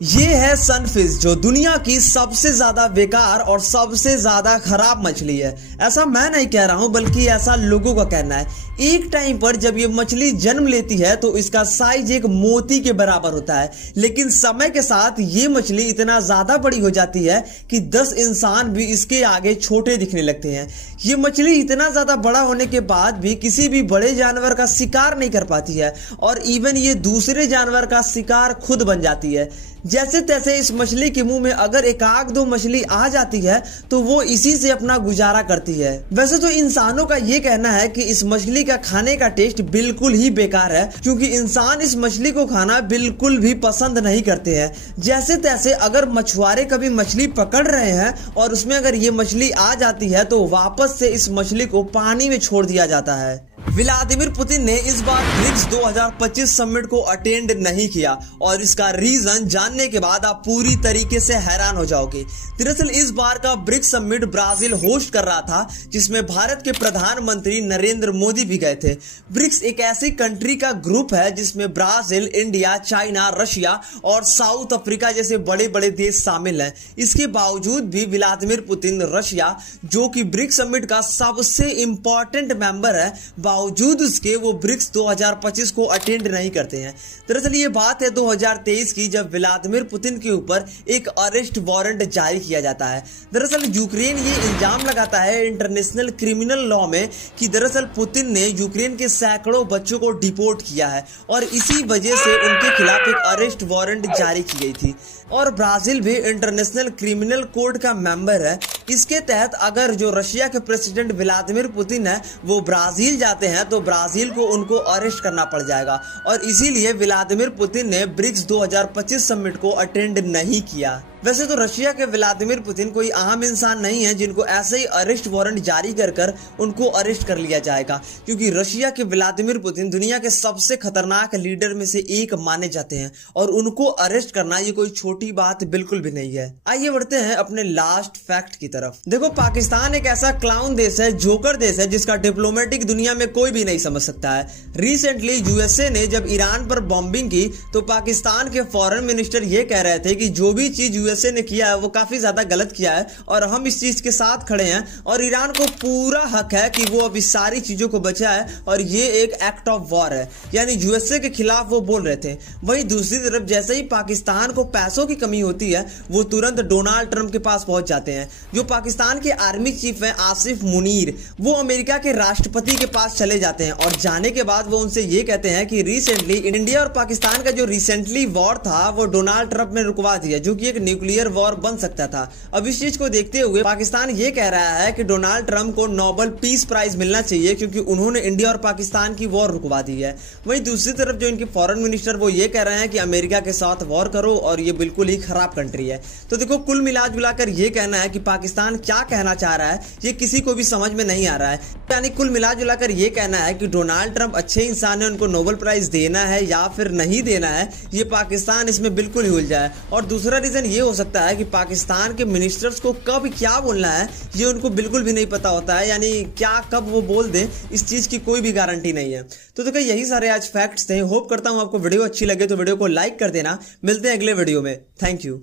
ये है सनफिश जो दुनिया की सबसे ज्यादा बेकार और सबसे ज्यादा खराब मछली है। ऐसा मैं नहीं कह रहा हूं बल्कि ऐसा लोगों का कहना है। एक टाइम पर जब ये मछली जन्म लेती है तो इसका साइज एक मोती के बराबर होता है, लेकिन समय के साथ ये मछली इतना ज्यादा बड़ी हो जाती है कि 10 इंसान भी इसके आगे छोटे दिखने लगते हैं। ये मछली इतना ज्यादा बड़ा होने के बाद भी किसी भी बड़े जानवर का शिकार नहीं कर पाती है और इवन ये दूसरे जानवर का शिकार खुद बन जाती है। जैसे तैसे इस मछली के मुंह में अगर एक आध दो मछली आ जाती है तो वो इसी से अपना गुजारा करती है। वैसे तो इंसानों का ये कहना है कि इस मछली का खाने का टेस्ट बिल्कुल ही बेकार है, क्योंकि इंसान इस मछली को खाना बिल्कुल भी पसंद नहीं करते हैं। जैसे तैसे अगर मछुआरे कभी मछली पकड़ रहे हैं और उसमें अगर ये मछली आ जाती है तो वापस से इस मछली को पानी में छोड़ दिया जाता है। व्लादिमीर पुतिन ने इस बार ब्रिक्स 2025 समिट को अटेंड नहीं किया और इसका रीजन जानने के बाद आप पूरी तरीके से हैरान हो जाओगे। दरअसल इस बार का ब्रिक्स समिट ब्राजील होस्ट कर रहा था, जिसमें भारत के प्रधानमंत्री नरेंद्र मोदी भी गए थे। ब्रिक्स एक ऐसी कंट्री का ग्रुप है जिसमें ब्राजील, इंडिया, चाइना, रशिया और साउथ अफ्रीका जैसे बड़े बड़े देश शामिल हैं। इसके बावजूद भी व्लादिमीर पुतिन, रशिया जो कि ब्रिक्स समिट का सबसे इंपॉर्टेंट मेंबर है, बावजूद उसके वो ब्रिक्स 2025 को अटेंड नहीं करते हैं। दरअसल ये बात है 2023 की, जब व्लादिमीर पुतिन के ऊपर एक अरेस्ट वारंट जारी किया जाता है। दरअसल यूक्रेन ये इल्जाम लगाता है इंटरनेशनल क्रिमिनल लॉ में कि दरअसल पुतिन ने यूक्रेन के सैकड़ों बच्चों को डिपोर्ट किया है और इसी वजह से उनके खिलाफ एक अरेस्ट वारंट जारी की गई थी। और ब्राजील भी इंटरनेशनल क्रिमिनल कोर्ट का मेंबर है। इसके तहत अगर जो रशिया के प्रेसिडेंट व्लादिमीर पुतिन है वो ब्राजील जाते हैं तो ब्राजील को उनको अरेस्ट करना पड़ जाएगा और इसीलिए व्लादिमीर पुतिन ने ब्रिक्स 2025 समिट को अटेंड नहीं किया। वैसे तो रशिया के व्लादिमीर पुतिन कोई आम इंसान नहीं है जिनको ऐसे ही अरेस्ट वारंट जारी कर उनको अरेस्ट कर लिया जाएगा, क्योंकि रशिया के व्लादिमीर पुतिन दुनिया के सबसे खतरनाक लीडर में से एक माने जाते हैं और उनको अरेस्ट करना ये कोई छोटी बात बिल्कुल भी नहीं है। आइए बढ़ते हैं अपने लास्ट फैक्ट की तरफ। देखो, पाकिस्तान एक ऐसा क्लाउन देश है, जोकर देश है, जिसका डिप्लोमेटिक दुनिया में कोई भी नहीं समझ सकता है। रिसेंटली यूएसए ने जब ईरान पर बॉम्बिंग की तो पाकिस्तान के फॉरेन मिनिस्टर ये कह रहे थे कि जो भी चीज यूएसए ने किया है वो काफी ज्यादा गलत किया है और हम इस चीज के साथ खड़े हैं और ईरान को पूरा हक है कि वो अभी सारी चीजों को बचाए और ये एक एक्ट ऑफ वॉर है, यानी यूएसए के खिलाफ वो बोल रहे थे। वहीं दूसरी तरफ जैसे ही पाकिस्तान को पैसों की कमी होती है वो तुरंत डोनाल्ड ट्रंप के पास पहुंच जाते हैं। जो पाकिस्तान के आर्मी चीफ हैं आसिफ मुनीर, वो अमेरिका के राष्ट्रपति के पास चले जाते हैं और जाने के बाद वो उनसे ये कहते हैं कि रिसेंटली इंडिया और पाकिस्तान का जो रिसेंटली वॉर था वो डोनाल्ड ट्रंप ने रुकवा दिया, जो कि एक न्यूक्लियर वॉर बन सकता था। अब इस चीज को देखते हुए पाकिस्तान ये कह रहा है कि डोनाल्ड ट्रंप को नोबेल पीस प्राइज मिलना चाहिए क्योंकि उन्होंने इंडिया और पाकिस्तान की वॉर रुकवा दी है। वहीं दूसरी तरफ जो इनके फॉरेन मिनिस्टर वो ये कह रहे हैं कि अमेरिका के साथ वॉर करो और ये बिल्कुल ही खराब कंट्री है। तो देखो, कुल मिलाजुलाकर ये कहना है कि पाकिस्तान क्या कहना चाह रहा है ये किसी को भी समझ में नहीं आ रहा है। यानी कुल मिलाजुलाकर ये कहना है कि डोनाल्ड ट्रंप अच्छे इंसान है, उनको नोबेल प्राइज देना है या फिर नहीं देना है, ये पाकिस्तान इसमें बिल्कुल ही उलझा है। और दूसरा रीजन ये हो सकता है कि पाकिस्तान के मिनिस्टर्स को कब क्या बोलना है ये उनको बिल्कुल भी नहीं पता होता है, यानी क्या कब वो बोल दें इस चीज की कोई भी गारंटी नहीं है। तो देखो, यही सारे आज फैक्ट्स थे। होप करता हूं आपको वीडियो अच्छी लगे तो वीडियो को लाइक कर देना। मिलते हैं अगले वीडियो में। Thank you.